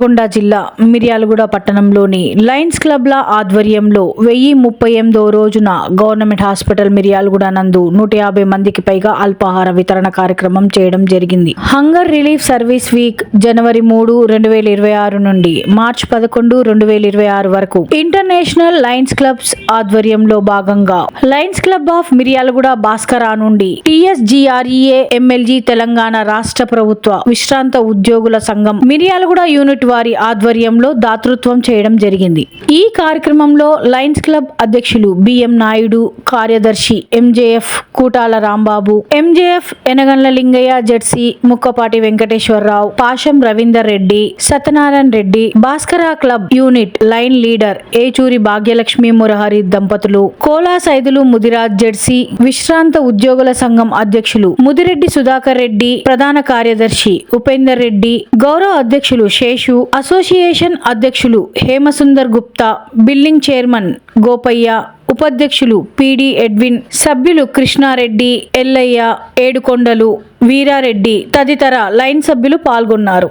నల్గొండ జిల్లా మిర్యాలగూడ పట్టణంలోని లయన్స్ క్లబ్ల ఆధ్వర్యంలో వెయ్యి ముప్పై ఎనిమిదో రోజున గవర్నమెంట్ హాస్పిటల్ మిర్యాలగూడ నందు నూట యాభై మందికి పైగా అల్పాహార వితరణ కార్యక్రమం చేయడం జరిగింది. హంగర్ రిలీఫ్ సర్వీస్ వీక్ జనవరి మూడు రెండు వేల ఇరవై ఆరు నుండి మార్చి పదకొండు రెండు వేల ఇరవై ఆరు వరకు ఇంటర్నేషనల్ లయన్స్ క్లబ్స్ ఆధ్వర్యంలో భాగంగా lions club of Miryalaguda Bhaskara నుండి టిఎస్జిఆర్ఈఏ ఎమ్మెల్జీ తెలంగాణ రాష్ట్ర ప్రభుత్వ విశ్రాంత ఉద్యోగుల సంఘం మిర్యాలగూడ యూనిట్ వారి ఆధ్వర్యంలో దాతృత్వం చేయడం జరిగింది. ఈ కార్యక్రమంలో లయన్స్ క్లబ్ అధ్యక్షులు బిఎం నాయుడు కార్యదర్శి MJF Kutala Rambabu MJF Enagandla Lingaiah ZC Mukkapati Venkateswararao Pasham Ravinder Reddy Satyanarayana Reddy Bhaskara club unit line leader Yechuri Bhagyalakshmi Murahari దంపతులు కోలా సైదులు ముదిరాజ్ జెడ్సీ విశ్రాంత ఉద్యోగుల సంఘం అధ్యక్షులు ముదిరెడ్డి సుధాకర్ రెడ్డి ప్రధాన కార్యదర్శి ఉపేందర్ రెడ్డి గౌరవ అధ్యక్షులు శేషు అసోసియేషన్ అధ్యక్షులు హేమసుందర్ గుప్తా బిల్డింగ్ చైర్మన్ గోపయ్య ఉపాధ్యక్షులు పిడి ఎడ్విన్ సభ్యులు కృష్ణారెడ్డి ఎల్లయ్య ఏడుకొండలు వీరారెడ్డి తదితర లైన్ సభ్యులు పాల్గొన్నారు.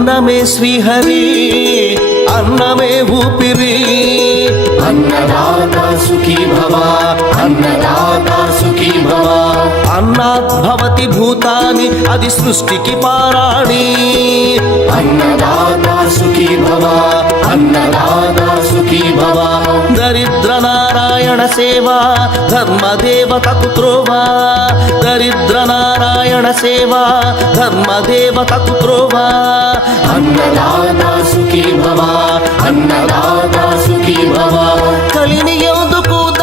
అన్నమే శ్రీహరి అన్నమే ఊపిరి. అన్నదాత సుఖీ భవ అన్నదాత సుఖీ భవ అన్నాత్ భవతి భూతాని అది సృష్టికి పారాణి. అన్నదాత సుఖీ భవ అన్నదాత సుఖీ భవ. దరిద్ర నారాయణ సేవా ధర్మదేవతకు త్రోవా. దరిద్ర నారాయణ సేవా ధర్మదేవతకు త్రోవా. అన్నదాత సుఖీ భవ అన్నదాత సుఖీ భవ. కలిని ఎందుకు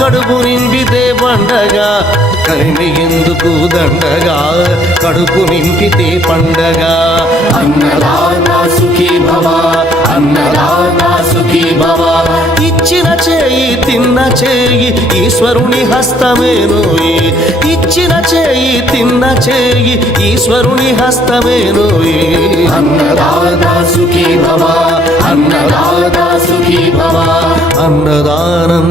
కడుపు నిండితే పండగ కలిని ఎందుకు దండగా? కడుపు నింపితే పండగ. అన్నదాత సుఖీ భవ అన్నదాత సుఖీ భవ. ఇచ్చిన చేయి తిన్న చేయి ఈశ్వరుని హస్తమేనోయి. ఇచ్చిన చేయి తిన్న చేయి ఈశ్వరుని హస్తమేనోయి. అన్నదాత సుఖీ భవ అన్నదాత సుఖీ భవ. అన్నదానం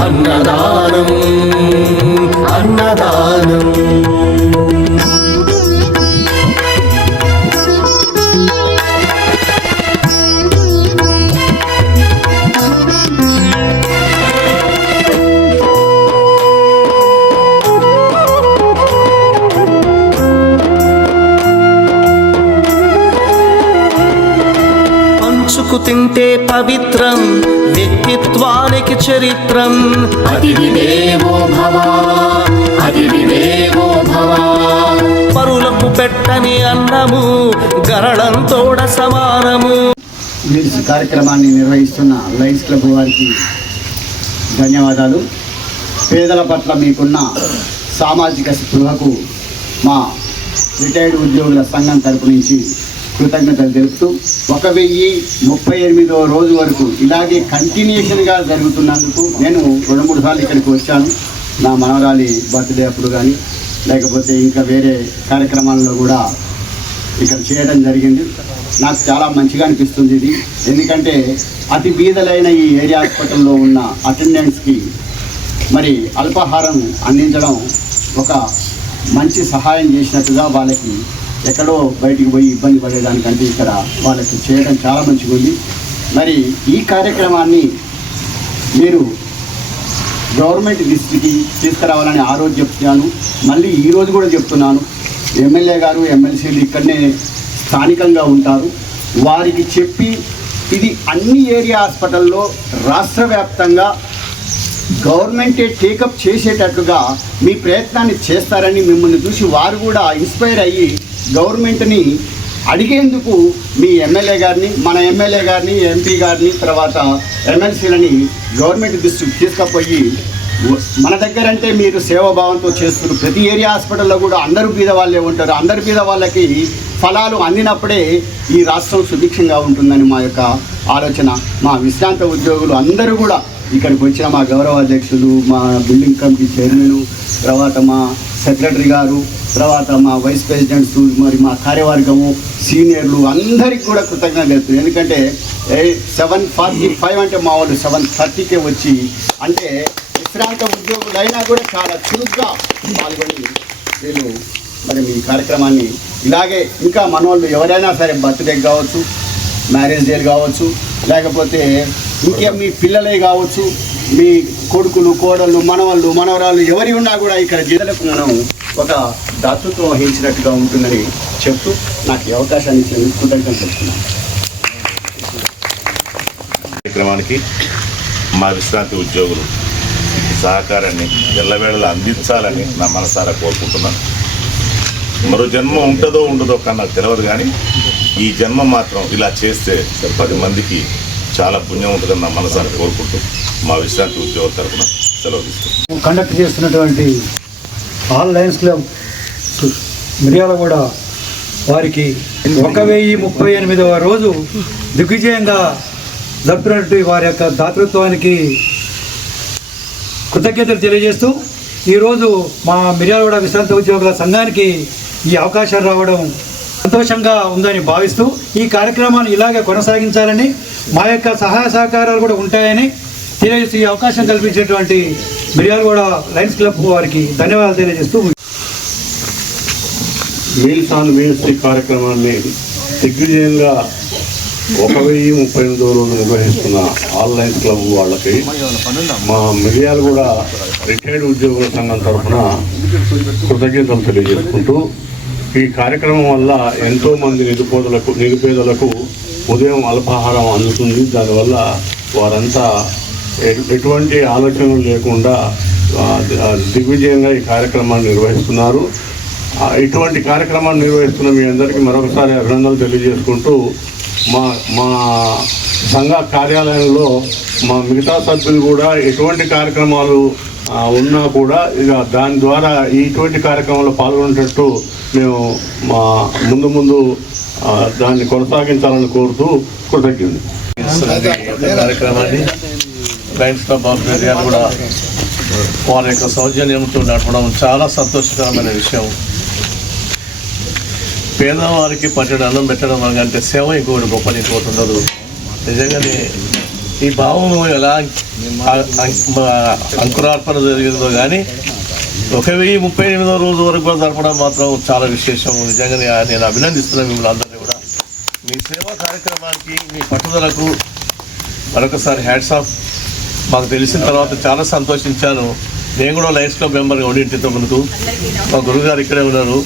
అన్నదానం అన్నదానం పంచుకు తింటే పవిత్రం వ్యక్తిత్వానికి చరిత్రం. భవ భవ. పరులకు పెట్టని అన్నము గరళంతోడ సమానము. మీరు ఈ కార్యక్రమాన్ని నిర్వహిస్తున్న లయన్స్ క్లబ్ వారికి ధన్యవాదాలు. పేదల పట్ల మీకున్న సామాజిక స్పృహకు మా రిటైర్డ్ ఉద్యోగుల సంఘం తరపు నుంచి కృతజ్ఞతలు తెలుపుతూ ఒక వెయ్యి ముప్పై ఎనిమిదో రోజు వరకు ఇలాగే కంటిన్యూషన్గా జరుగుతున్నందుకు నేను రెండు మూడు సార్లు ఇక్కడికి వచ్చాను. నా మనవరాలి బర్త్డే అప్పుడు కానీ లేకపోతే ఇంకా వేరే కార్యక్రమాల్లో కూడా ఇక్కడ చేయడం జరిగింది. నాకు చాలా మంచిగా అనిపిస్తుంది ఇది. ఎందుకంటే అతి బీదలైన ఈ ఏరియా హాస్పిటల్లో ఉన్న అటెండెంట్స్కి మరి అల్పాహారం అందించడం ఒక మంచి సహాయం చేసినట్టుగా వాళ్ళకి ఎక్కడో బయటికి పోయి ఇబ్బంది పడేదానికంటే ఇక్కడ వాళ్ళకి చేయడం చాలా మంచిగా ఉంది. మరి ఈ కార్యక్రమాన్ని మీరు గవర్నమెంట్ దృష్టికి తీసుకురావాలని ఆ రోజు చెప్తున్నాను. మళ్ళీ ఈరోజు కూడా చెప్తున్నాను. ఎమ్మెల్యే గారు ఎమ్మెల్సీలు ఇక్కడనే స్థానికంగా ఉంటారు. వారికి చెప్పి ఇది అన్ని ఏరియా హాస్పిటల్లో రాష్ట్ర వ్యాప్తంగా గవర్నమెంటే టేకప్ చేసేటట్టుగా మీ ప్రయత్నాన్ని చేస్తారని మిమ్మల్ని చూసి వారు కూడా ఇన్స్పైర్ అయ్యి గవర్నమెంట్ని అడిగేందుకు మీ ఎమ్మెల్యే గారిని మన ఎమ్మెల్యే గారిని ఎంపీ గారిని తర్వాత ఎమ్మెల్సీలని గవర్నమెంట్ దృష్టికి తీసుకుపోయి మన దగ్గర అంటే మీరు సేవాభావంతో చేస్తున్నారు. ప్రతి ఏరియా హాస్పిటల్లో కూడా అందరూ బీద వాళ్ళే ఉంటారు. అందరు బీద వాళ్ళకి ఫలాలు అందినప్పుడే ఈ రాష్ట్రం సుభిక్షంగా ఉంటుందని మా యొక్క ఆలోచన. మా విశ్రాంత ఉద్యోగులు అందరూ కూడా ఇక్కడికి వచ్చిన మా గౌరవ అధ్యక్షులు మా బిల్డింగ్ కమిటీ చైర్మన్ తర్వాత మా సెక్రటరీ గారు తర్వాత మా వైస్ ప్రెసిడెంట్స్ మరి మా కార్యవర్గము సీనియర్లు అందరికీ కూడా కృతజ్ఞతలు తెలుపుతుంది ఎందుకంటే సెవెన్ ఫార్టీ ఫైవ్ అంటే మా వాళ్ళు సెవెన్ థర్టీకే వచ్చి అంటే విశ్రాంత ఉద్యోగులైనా కూడా చాలా చురుగ్గా పాల్గొని వీళ్ళు మరి మీ కార్యక్రమాన్ని ఇలాగే ఇంకా మన వాళ్ళు ఎవరైనా సరే బర్త్డే కావచ్చు మ్యారేజ్ డేలు కావచ్చు లేకపోతే ఇంకేం మీ పిల్లలే కావచ్చు మీ కొడుకులు కోడళ్ళు మనవాళ్ళు మనవరాళ్ళు ఎవరి ఉన్నా కూడా ఇక్కడ జిల్లాలకు మనం ఒక దాతృత్వం వహించినట్టుగా ఉంటుందని చెప్తూ నాకు ఈ అవకాశాన్ని ఇచ్చిన కృతజ్ఞతలు చెప్తున్నాను కార్యక్రమానికి మా విశ్రాంతి ఉద్యోగులు సహకారాన్ని ఎల్లవేళలా అందించాలని నా మనసారా కోరుకుంటున్నాను. మరో జన్మ ఉంటుందో ఉండదో కన్నా తెలియదు కానీ ఈ జన్మ మాత్రం ఇలా చేస్తే పది మందికి చాలా పుణ్యం ఉంటుందని నా కోరుకుంటూ మా విశ్రాంతి ఉద్యోగుల తరఫున సెలవు తీసుకుంటాం కండక్ట్ చేస్తున్నటువంటి ఆల్ లయన్స్ క్లబ్ మిర్యాలగూడ వారికి ఒక వెయ్యి ముప్పై ఎనిమిదవ రోజు దిగ్విజయంగా జరుపుతున్నటువంటి వారి యొక్క దాతృత్వానికి కృతజ్ఞతలు తెలియజేస్తూ ఈరోజు మా మిర్యాలవాడ విశ్రాంత ఉద్యోగుల సంఘానికి ఈ అవకాశం రావడం సంతోషంగా ఉందని భావిస్తూ ఈ కార్యక్రమాన్ని ఇలాగే కొనసాగించాలని మా యొక్క సహాయ సహకారాలు కూడా ఉంటాయని తెలియజేసి ఈ అవకాశం కల్పించినటువంటి మిర్యాలగూడ లయన్స్ క్లబ్ వారికి ధన్యవాదాలు తెలియజేస్తూ మీల్స్ ఆన్ మీల్స్ కార్యక్రమాన్ని దిగ్విజయంగా ఒక వెయ్యి ముప్పై ఎనిమిదో రోజు నిర్వహిస్తున్న ఆన్లైన్ క్లబ్ వాళ్ళకి మా మిర్యాలు కూడా రిటైర్డ్ ఉద్యోగుల సంఘం తరఫున కృతజ్ఞతలు తెలియజేసుకుంటూ ఈ కార్యక్రమం వల్ల ఎంతో మంది నిరుపేదలకు నిరుపేదలకు ఉదయం అల్పాహారం అందుతుంది. దానివల్ల వారంతా ఎటువంటి ఆలోచనలు లేకుండా దిగ్విజయంగా ఈ కార్యక్రమాన్ని నిర్వహిస్తున్నారు. ఇటువంటి కార్యక్రమాన్ని నిర్వహిస్తున్న మీ అందరికీ మరొకసారి అభినందనలు తెలియజేసుకుంటూ మా మా సంఘ కార్యాలయంలో మా మిగతా సభ్యులు కూడా ఎటువంటి కార్యక్రమాలు ఉన్నా కూడా ఇక దాని ద్వారా ఇటువంటి కార్యక్రమంలో పాల్గొనేటట్టు మేము మా ముందు ముందు దాన్ని కొనసాగించాలని కోరుతూ కృతజ్ఞతలు కార్యక్రమాన్ని లయన్స్ క్లబ్ ఆఫ్ ఇండియా కూడా వారి యొక్క సౌజన్యంతో నడపడం చాలా సంతోషకరమైన విషయం. పేదవారికి పట్టడం అన్నం పెట్టడం అంటే సేవ ఇంకొకటి గొప్ప ఇంకొకటి ఉండదు. నిజంగానే ఈ భావం ఎలా అం- అంకురార్పణ జరిగిందో కానీ ఒక వెయ్యి ముప్పై ఎనిమిదో రోజు వరకు కూడా జరపడం మాత్రం చాలా విశేషం. నిజంగానే నేను అభినందిస్తున్నాను మిమ్మల్ని అందరినీ కూడా. మీ సేవా కార్యక్రమానికి మీ పట్టుదలకు మరొకసారి హ్యాట్స్ ఆఫ్. మాకు తెలిసిన తర్వాత చాలా సంతోషించాను. నేను కూడా లైఫ్ క్లబ్ మెంబర్గా ఉండి ఇంటితో ముందుకు. మా గురుగారు ఇక్కడే ఉన్నారు.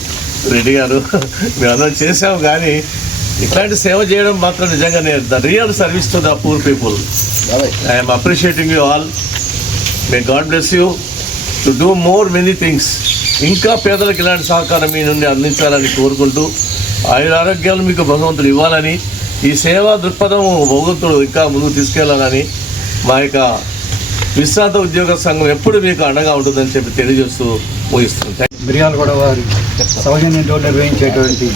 రెడ్డి గారు. మేమందరం చేసాము కానీ ఇట్లాంటి సేవ చేయడం మాత్రం నిజంగానే the real service to the poor people. I'm appreciating you all may God bless you to do more many things ఇంకా పేదలకు ఇలాంటి సహకారం మీ నుండి అందించాలని కోరుకుంటూ ఆయుర ఆరోగ్యాలు మీకు భగవంతుడు ఇవ్వాలని ఈ సేవా దృక్పథం భగవంతుడు ఇంకా ముందుకు తీసుకెళ్ళాలని మా యొక్క విశ్రాంత ఉద్యోగ సంఘం ఎప్పుడు మీకు అండగా ఉంటుందని చెప్పి తెలియజేస్తూ ముగిస్తుంది మిర్యాలగూడ వారి సౌజన్యంతో నిర్వహించేటువంటి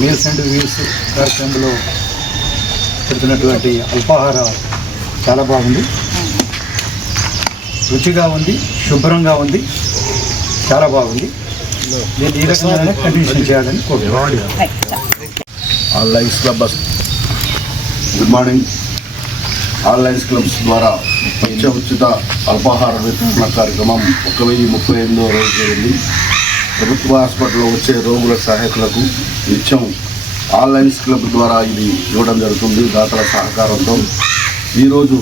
మీల్స్ అండ్ వీల్స్ కార్యక్రమంలో పెడుతున్నటువంటి అల్పాహార చాలా బాగుంది. రుచిగా ఉంది శుభ్రంగా ఉంది చాలా బాగుంది. నేను ఈ రకంగానే కంటిన్యూషన్ చేయాలని all Lions Club good morning. All Lions Clubs ద్వారా పక్ష ఉచిత అల్పాహార వితరణ కార్యక్రమం ఒక వెయ్యి ముప్పై ఎనిమిదో రోజు జరిగింది. ప్రభుత్వ హాస్పిటల్లో వచ్చే రోగుల సహాయకులకు నిత్యం ఆన్లైన్స్ క్లబ్ ద్వారా ఇది ఇవ్వడం జరుగుతుంది. దాతల సహకారంతో ఈరోజు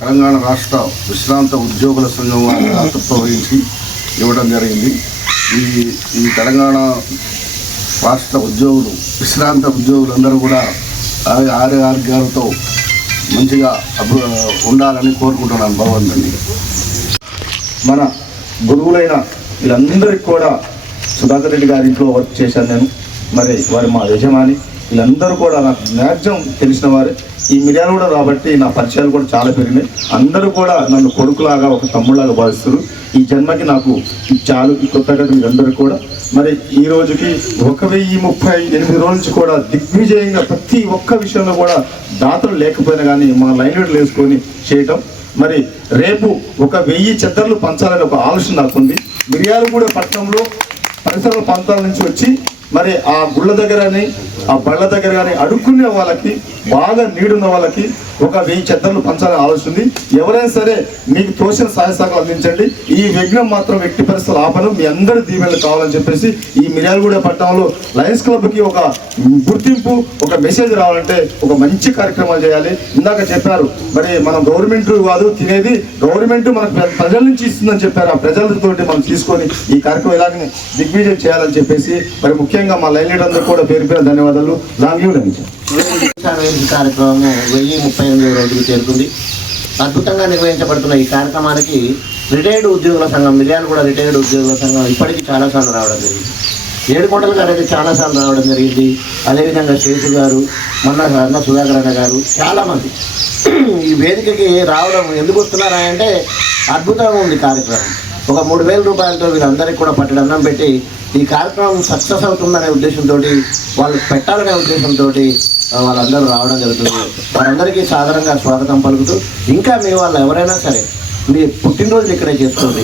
తెలంగాణ రాష్ట్ర విశ్రాంత ఉద్యోగుల సంఘం వారి దాతృత్వం వహించి ఇవ్వడం జరిగింది. ఈ ఈ తెలంగాణ రాష్ట్ర ఉద్యోగులు విశ్రాంత ఉద్యోగులందరూ కూడా ఆరు ఆరోగ్యాలతో మంచిగా ఉండాలని కోరుకుంటున్నాను. భగవంతుని. మన గురువులైన వీళ్ళందరికీ కూడా సుధాకర్ రెడ్డి గారి ఇంట్లో వర్క్ చేశాను నేను. మరి వారు మా యజమాని. వీళ్ళందరూ కూడా నాకు మ్యాక్సిమం తెలిసిన వారే. ఈ మిర్యాలు కూడా కాబట్టి నా పరిచయాలు కూడా చాలా పెరిగినాయి. అందరూ కూడా నన్ను కొడుకులాగా ఒక తమ్ముళ్ళలాగా భావిస్తారు ఈ జన్మకి నాకు చాలు. కొత్తగా వీళ్ళందరూ కూడా. మరి ఈ రోజుకి ఒక వెయ్యి ముప్పై ఎనిమిది రోజుల నుంచి కూడా దిగ్విజయంగా ప్రతి ఒక్క విషయంలో కూడా దాతలు లేకపోయినా కానీ మా లైన్ వేసుకొని చేయటం. మరి రేపు ఒక వెయ్యి చెద్దర్లు పంచాలని ఒక ఆలోచన నాకుంది. మిర్యాలగూడ పట్టణంలో పరిసర ప్రాంతాల నుంచి వచ్చి మరి ఆ గుళ్ళ దగ్గరని ఆ బళ్ళ దగ్గర కానీ అడుక్కునే వాళ్ళకి బాగా నీడున్న వాళ్ళకి ఒక వెయ్యి చెత్తలు పంచాలని ఆలోచన ఉంది ఎవరైనా సరే మీకు తోచిన సహాయ సహకారం అందించండి. ఈ విఘ్నం మాత్రం వ్యక్తి పరిస్థితుల ఆపను మీ అందరి దీవెనలు కావాలని చెప్పేసి ఈ మిర్యాలగూడ పట్టణంలో లయన్స్ క్లబ్కి ఒక గుర్తింపు ఒక మెసేజ్ రావాలంటే ఒక మంచి కార్యక్రమాలు చేయాలి. ఇందాక చెప్పారు మరి మనం గవర్నమెంట్ కాదు తినేది గవర్నమెంట్ మన ప్ర- ప్రజల నుంచి ఇస్తుందని చెప్పారు. ఆ ప్రజలతోటి మనం తీసుకొని ఈ కార్యక్రమం ఎలాగనే దిగ్విజయం చేయాలని చెప్పేసి మరి ముఖ్యంగా మా లైన్ లీడర్ అందరూ కూడా పేరు పేరు ధన్యవాదాలు. లాంగ్ లీవ్ లభించారు సర్వేన్స్ కార్యక్రమం వెయ్యి ముప్పై ఎనిమిది రోజులు చేరుకుంది. అద్భుతంగా నిర్వహించబడుతున్న ఈ కార్యక్రమానికి రిటైర్డ్ ఉద్యోగుల సంఘం మిర్యాలు కూడా రిటైర్డ్ ఉద్యోగుల సంఘం ఇప్పటికీ చాలాసార్లు రావడం జరిగింది. ఏడుకొండల గారు అయితే చాలాసార్లు రావడం జరిగింది. అదేవిధంగా శేషు గారు మొన్న అన్న సుధాకర్ అన్న గారు చాలామంది ఈ వేదికకి రావడం ఎందుకు వస్తున్నారా అంటే అద్భుతంగా ఉంది కార్యక్రమం. ఒక మూడు వేల రూపాయలతో వీళ్ళందరికీ కూడా పట్టడన్నం పెట్టి ఈ కార్యక్రమం సక్సెస్ అవుతుందనే ఉద్దేశంతో వాళ్ళు పెట్టాలనే ఉద్దేశంతో వాళ్ళందరూ రావడం జరుగుతుంది. వారందరికీ సాధారణంగా స్వాగతం పలుకుతూ ఇంకా మీ వాళ్ళు ఎవరైనా సరే మీ పుట్టినరోజులు ఇక్కడే చేసుకోండి.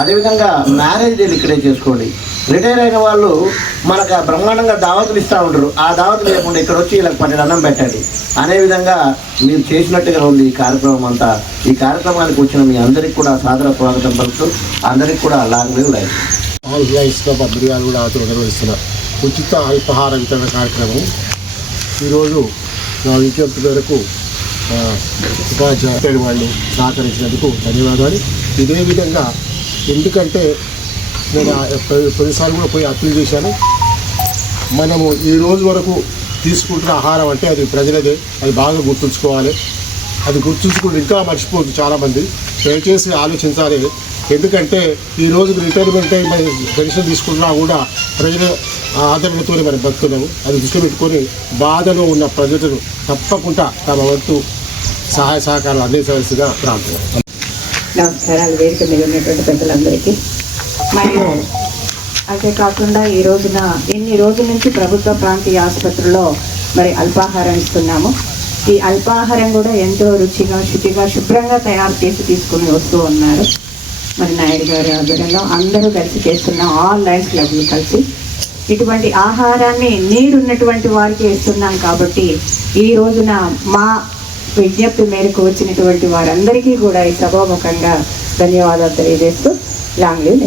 అదేవిధంగా మ్యారేజ్ ఇక్కడే చేసుకోండి. రిటైర్ అయిన వాళ్ళు మనకు బ్రహ్మాండంగా దావతులు ఇస్తూ ఉంటారు. ఆ దావతులు లేకుండా ఇక్కడ వచ్చి వీళ్ళకి పన్నెండు అన్నం పెట్టండి. అనే విధంగా మీరు చేసినట్టుగా ఉంది ఈ కార్యక్రమం అంతా. ఈ కార్యక్రమానికి వచ్చిన మీ అందరికీ కూడా సాదర స్వాగతం పలుకుతూ అందరికీ కూడా లాంగ్ లీవ్ లైఫ్ ఆల్ లైన్స్లో మిర్యాలు కూడా ఆతులు నిర్వహిస్తున్నారు ఉచిత అల్పహార వితరణ కార్యక్రమం. ఈరోజు నా విజ్ఞప్తి మేరకు ఉపాధ్యాయులు వాళ్ళు సహకరించినందుకు ధన్యవాదాలు. ఇదే విధంగా ఎందుకంటే నేను ప్రతిసారి పదిసార్లు కూడా పోయి అప్పీల్ చేశాను. మనము ఈ రోజు వరకు తీసుకుంటున్న ఆహారం అంటే అది ప్రజలదే. అది బాగా గుర్తుంచుకోవాలి. అది గుర్తుంచుకుంటే ఇంకా మర్చిపోదు చాలామంది. దయచేసి ఆలోచించాలి. ఎందుకంటే ఈ రోజు రిటైర్మెంట్ అయి మరి పెన్షన్ తీసుకున్నా కూడా ప్రజల ఆదరణతోనే మరి బతున్నాము అది దృష్టిలో పెట్టుకొని బాధలో ఉన్న ప్రజలను తప్పకుండా తమ వంతు సహాయ సహకారాలు అందించవలసిన ప్రాంతం నమస్కారాలు. వేదిక మీద ఉన్నటువంటి పెద్దలందరికీ. మరియు అంతేకాకుండా ఈ రోజున ఎన్ని రోజుల నుంచి ప్రభుత్వ ప్రాంతీయ ఆసుపత్రుల్లో మరి అల్పాహారం ఇస్తున్నాము. ఈ అల్పాహారం కూడా ఎంతో రుచిగా శుచిగా శుభ్రంగా తయారు చేసి తీసుకుని వస్తూ ఉన్నారు. మరి నాయుడు గారి ఆధ్వర్యంలో అందరూ కలిసి చేస్తున్న ఆల్ లైన్స్ క్లబ్లు కలిసి ఇటువంటి ఆహారాన్ని నీరున్నటువంటి వారికి ఇస్తున్నాం కాబట్టి ఈ రోజున మా విజ్ఞప్తి మేరకు వచ్చినటువంటి వారందరికీ కూడా ఈ సభాముఖంగా ధన్యవాదాలు తెలియజేస్తూ లాంగ్ లీవ్.